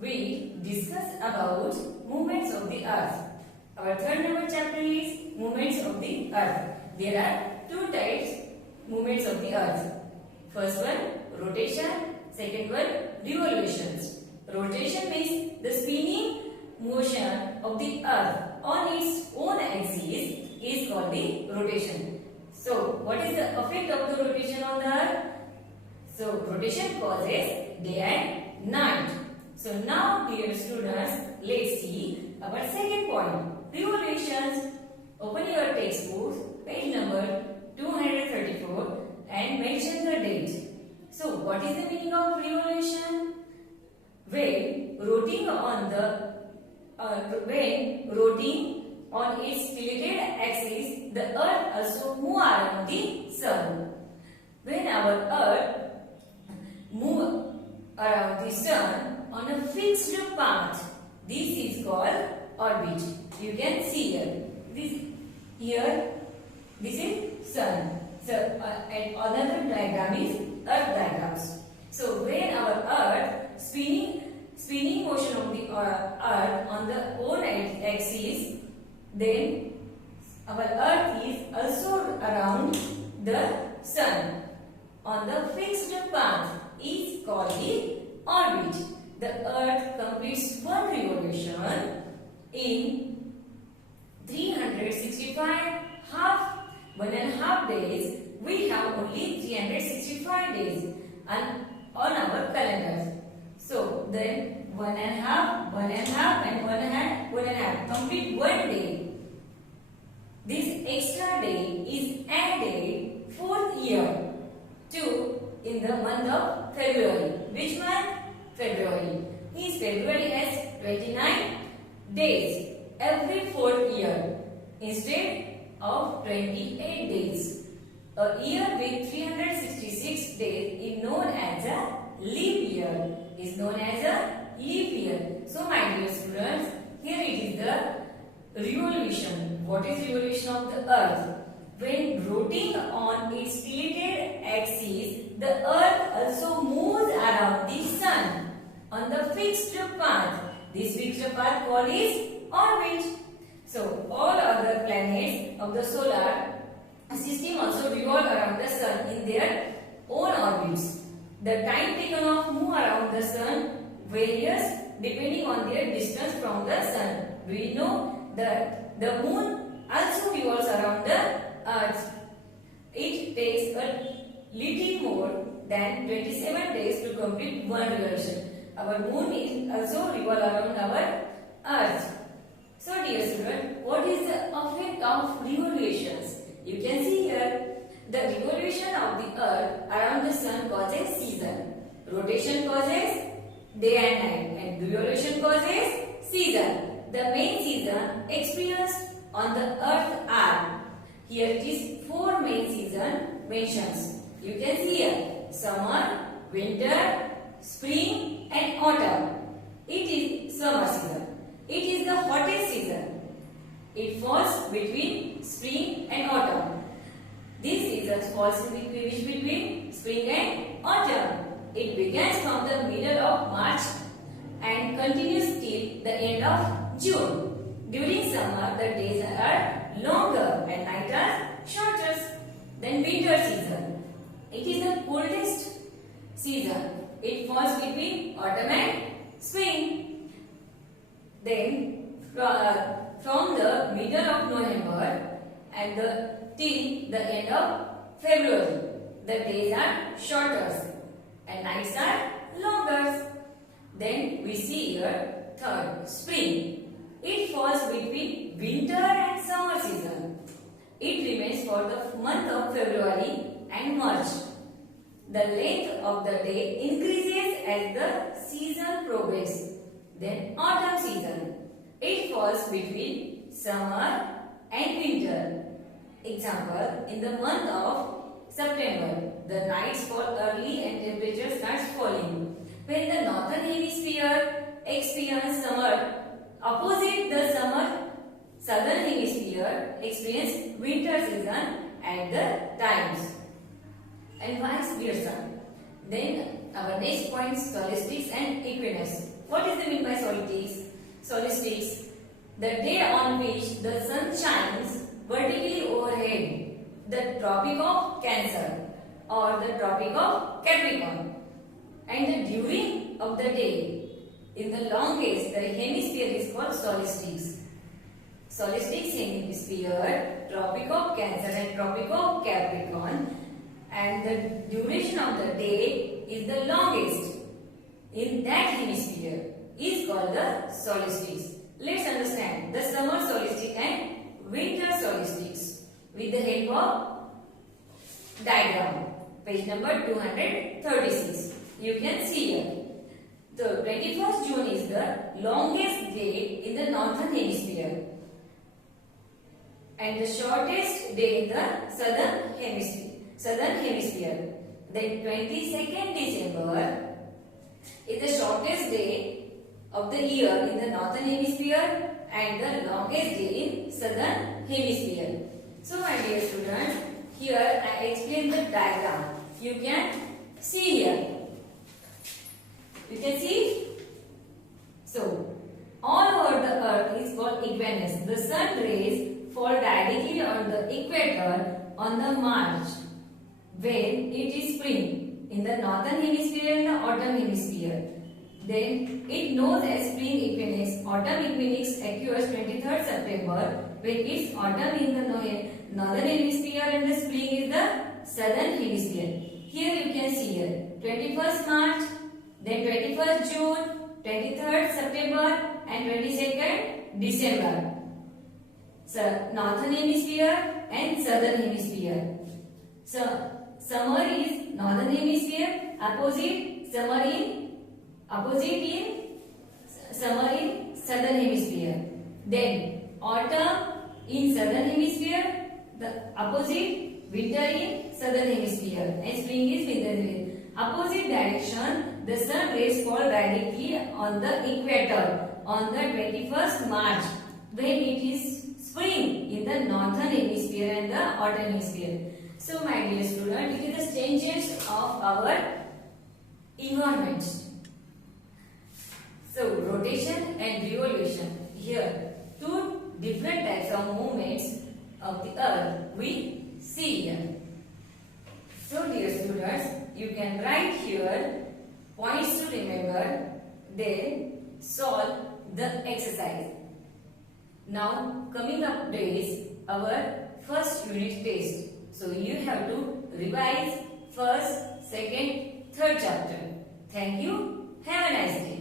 we discuss about movements of the earth. Our third number chapter is movements of the earth. There are two types movements of the earth. First one, rotation. Second one, revolutions. Rotation means the spinning motion of the earth on its own axis is called the rotation. So, what is the effect of the rotation on the earth? So, rotation causes day and night. So, now dear students, let's see our second point. Revolutions. Open your textbooks, page number 234 and mention the date. So, what is the meaning of revolution? When rotating on its tilted axis, the earth also moves around the sun. When our earth moves around the sun on a fixed path, this is called orbit. You can see here. This is sun. So, and another diagram is earth diagrams. So, when our earth spinning motion of the earth on the own axis, then our earth is also around the sun on the fixed path is called the orbit. The earth completes one revolution in 365 1.5 days. We have only 365 days on our calendars. So then 1.5, 1.5 and 1.5 complete one day. This extra day is added 4th year to in the month of February. Which month? February. February has 29 days every 4th year instead of 28 days. A year with 366 days is known as a leap year. So my dear students, here it is the revolution. What is revolution of the earth? When rotating on its tilted axis, the earth also moves around the sun on the fixed path. This fixed path called is orbit. So all other planets of the solar system also revolve around the sun in their own orbits. The time taken of move around the sun varies depending on their distance from the sun. We know that the moon also revolves around the earth. It takes a little more than 27 days to complete one revolution. Our moon is also revolve around our earth. So dear student, what is the effect of revolutions? You can see here, the revolution of the earth around the sun causes season. Rotation causes day and night, and revolution causes season. The main season experienced on the earth are, here it is 4 main season mentions. You can see here, summer, winter, spring and autumn. It is summer season. It is the hottest season. It falls between spring and autumn. This season falls between spring and autumn. It begins from the middle of March and continues till the end of June. During summer, the days are longer and nights are shorter. Then winter season. It is the coldest season. It falls between autumn and spring. Then from the middle of November and till the end of February, the days are shorter and nights are longer. Then we see here third, spring. It falls between winter and summer season. It remains for the month of February and March. The length of the day increases as the season progresses. Then autumn season. It falls between summer and winter. Example, in the month of September, the nights fall early and temperature starts falling. When the northern hemisphere experiences summer, opposite the summer, southern hemisphere experiences winter season at the times. And vice versa. Then our next point, scholastics and equinox. What is the mean by solstice? Solstice, the day on which the sun shines vertically overhead, the Tropic of Cancer or the Tropic of Capricorn, and the during of the day in the longest the hemisphere is called solstice. Solstice hemisphere, Tropic of Cancer and Tropic of Capricorn, and the duration of the day is the longest in that hemisphere is called the solstice. Let's understand the summer solstice and winter solstice with the help of diagram. Page number 236. You can see here. The 21st June is the longest day in the northern hemisphere and the shortest day in the southern hemisphere. Then 22nd December is the shortest day of the year in the northern hemisphere and the longest day in southern hemisphere. So my dear students, here I explain the diagram. You can see here. You can see. So all over the earth is called equinox. The sun rays fall directly on the equator on the March when it is spring in the northern hemisphere and the autumn hemisphere. Then it known as spring equinox. Autumn equinox occurs 23rd September when it's autumn in the northern hemisphere and the spring is the southern hemisphere. Here you can see here 21st March, then 21st June, 23rd September and 22nd December. So northern hemisphere and southern hemisphere. So summer is northern hemisphere, summer in southern hemisphere. Then autumn in southern hemisphere, the opposite winter in southern hemisphere, and spring is winter hemisphere. Opposite direction, the sun rays fall directly on the equator on the 21st March when it is spring in the northern hemisphere and the autumn hemisphere. So my dear student, it is the changes of our environments. So rotation and revolution. Here two different types of movements of the earth we see here. So dear students, you can write here points to remember, then solve the exercise. Now coming up days our first unit test. So you have to revise first, second, third chapter. Thank you. Have a nice day.